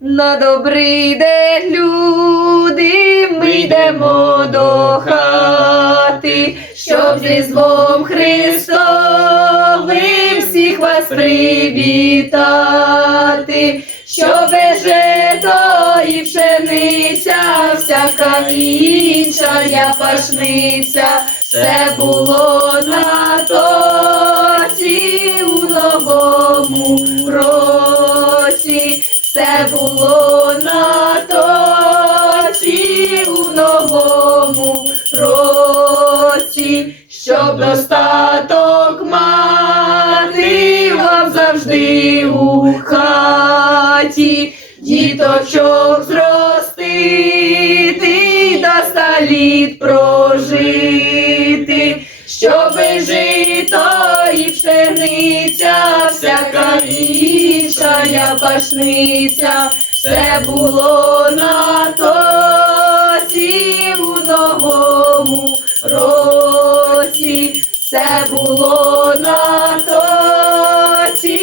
На добрий день, люди, ми йдемо до хати, щоб з Різдвом Христовим всіх вас привітати, щоб жито і пшениця, всяка інша я пашниця, все було на тоці все було на тоці у новому році, щоб достаток мати вам завжди у хаті, діточок зростити та ста літ прожити, щоби жито і пшениця, всяка інша я пашниця, все було на тоці у новому році, все було на тоці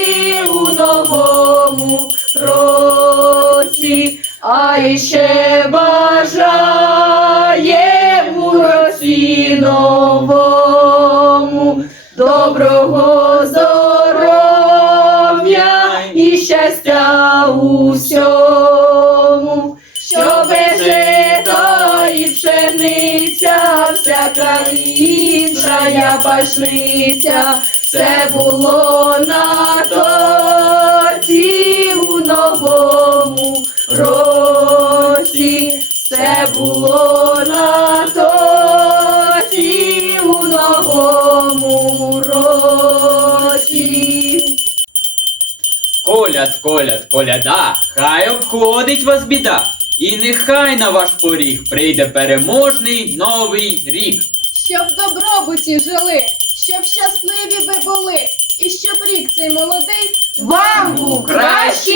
у новому році, а іще бажає у році щастя що всьому, щоби і пшениця, всяка інша пашниця, все було на тоці у новому році, все було Коляд, коляд, коляда, хай обходить вас біда, і нехай на ваш поріг прийде переможний новий рік. щоб добробуті жили, щоб щасливі ви були, і щоб рік цей молодий Вам був кращий